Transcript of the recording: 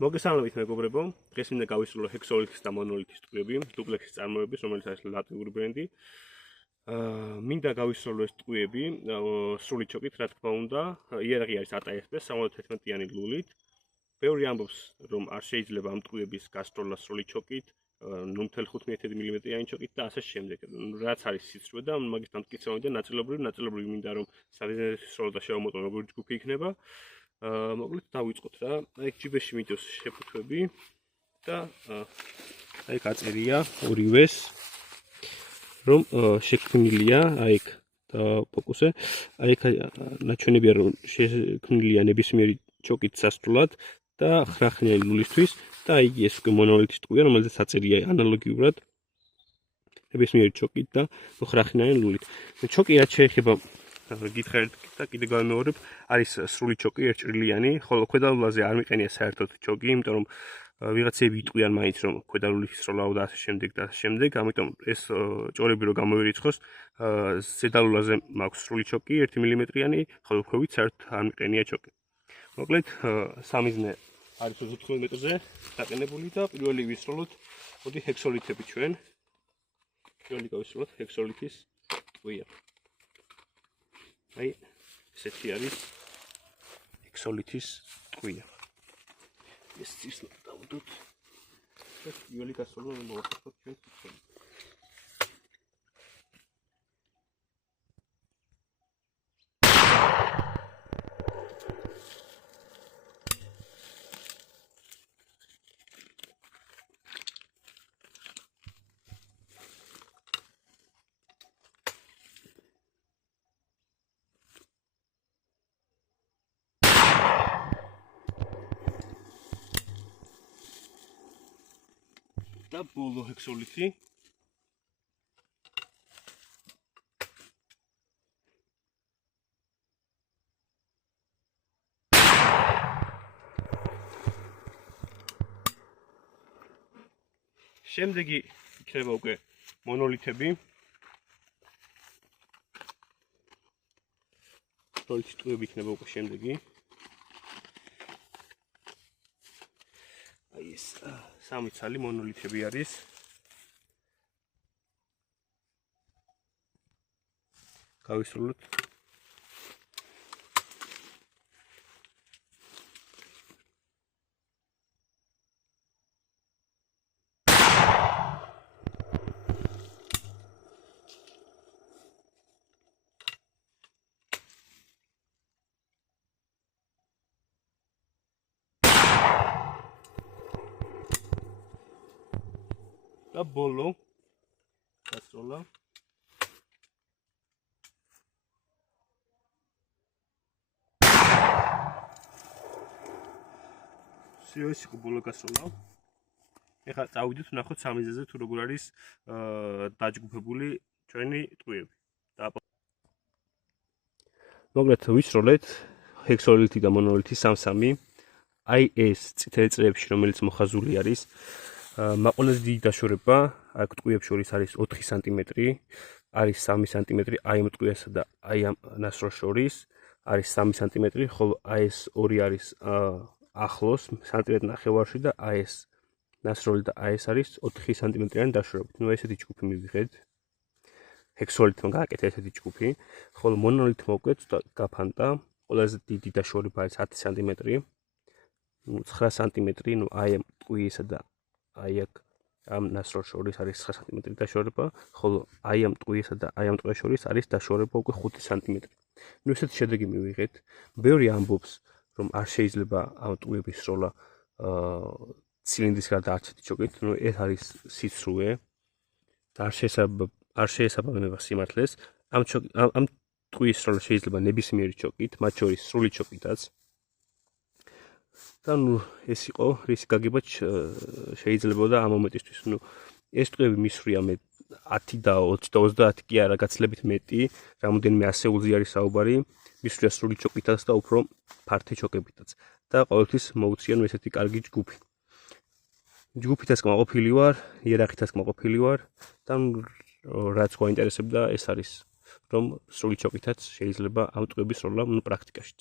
მოგესალმებით მეგობრებო, დღეს მინდა გავისრულო ჰექსოლითის და მონოლითის ტყუები, დუპლექსის წარმოების, რომელიც არის ლატვიური ბრენდი. მინდა გავისრულო ეს ტყუები სრული ჩოკით, რა თქმა უნდა, იარაღი არის ATSP 71-იანი ლულით. ბევრი ამბობს, რომ არ შეიძლება ამ ტყუების გასროლა სრული ჩოკით, ნუ მთელ 15 მმ-იანი ჩოკით და ასე შემდეგ. რაც არის სიცრუე და მაგის დამტკიცებამდე ნაწილობრივ მინდა რომ სარეზერვო და შევამოწმო როგორი ჯგუფი იქნება. მოკლედ დავიწყოთ რა. აი ჯიბეში მიდევს შეფუთვები და აი გაწერია ორივეს რომ შექმნილია აი იქ და ფოკუსე. აი იქ ნაჩვენებია რომ შექმნილია ნებისმიერი ჩოკით სასრულად და ხრახნიანი ლულისთვის და აი ეს უკვე მონოლითის ტყუია, რომელზეც აწერია ანალოგიურად ნებისმიერი ჩოკით და ხრახნიანი ლულით. ჩოკი რაც შეეხება გითხარით და კიდე გავიმეორებ, არის სრული ჩოკი ერთჭრილიანი, ხოლო ქვედალულაზე არ მიყენია საერთოდ ჩოკი, იმიტომ რომ ვიღაცები იტყვიან მაინც რომ ქვედალულის სროლაო და ასე შემდეგ, ამიტომ ეს ჭორები რო გამოვირიცხოს, ზედალულაზე მაქვს სრული ჩოკი 1 მმ-იანი, ხოლო ქვევით საერთოდ არ მიყენია ჩოკი. მოკლედ, სამიზნე არის 15 მეტრზე დაყენებული და პირველი ვისროლოთ, მოდი ჰექსოლითები ჩვენ. პირველი გავისროლოთ ჰექსოლითის ტყუია. აი, ესეთი არის ჰექსოლითის ტყუია. ეს ის დავდოთ. ეს პირველი გასროლა მოვახერხოთ ჩვენ ჰექსოლითს. და ბოლო ჰექსოლითი. შემდეგი იქნება უკვე მონოლითები. მონოლითის ტყუები იქნება უკვე შემდეგი. აი ეს სამი ცალი მონოლითები არის. გავისრულოთ. და ბოლო გასროლა. ეს იყო ბოლო გასროლა. ეხლა წავიდეთ ვნახოთ სამიზეზე თუ როგორ არის დაჯგუფებული ჩვენი ტყუები. მოკლედ ვისროლეთ ჰექსოლითი და მონოლითი სამ-სამი. აი ეს წითელ წრეებში რომელიც მოხაზული არის მაყონაზე დიდი დაშორება, აქ ტყუებს შორის არის 4 სანტიმეტრი, არის 3 სანტიმეტრი აი ამ ტყუასა და აი ამ ნასროს შორის, არის 3 სანტიმეტრი, ხოლო აი ეს ორი არის ახლოს სანტიმეტრი ნახევარში და აი ეს ნასროლი და აი ეს არის 4 სანტიმეტრიანი დაშორებით. ნუ ესეთი ჯგუფი მივიღეთ. ჰექსოლითმა გააკეთა ესეთი ჯგუფი, ხოლო მონოლითმა უკვე გაფანტა, ყველაზე დიდი დაშორება არის 10 სანტიმეტრი. ნუ 9 სანტიმეტრი, ნუ აი ამ ტყუისა და აი აქ ამ ნასროს შორის არის 9 სანტიმეტრი დაშორება, ხოლო აი ამ ტყუისა და აი ამ ტყუის შორის არის დაშორება უკვე 5 სანტიმეტრი. ნუ ესეთი შედეგი მივიღეთ. ბევრი ამბობს, რომ არ შეიძლება ამ ტყუების სროლა ცილინდრის გარდა არც ერთი ჩოკით. ნუ ეს არის სიცრუე და არ შეესაბამება სიმართლეს. ამ ტყუის სროლა შეიძლება ნებისმიერი ჩოკით, მათ შორის სრული ჩოკითაც. და ნუ ეს იყო რის გაგება შეიძლებოდა ამ მომენტისთვის. ნუ ეს ტყუები მისვრია მე 10 და 20 და 30 კი არა, გაცილებით მეტი, რამოდენიმე ასეულზე არის საუბარი, მისვრია სრული ჩოკითაც და უფრო ფართი ჩოკებითაც. და ყოველთვის მოუწია ესეთი კარგი ჯგუფი. ჯგუფითაც კმაყოფილი ვარ, იერარქითაც კმაყოფილი ვარ და რაც გვაინტერესებდა ეს არის რომ სრული ჩოკითაც შეიძლება ამ ტყუების სროლა პრაქტიკაშიც.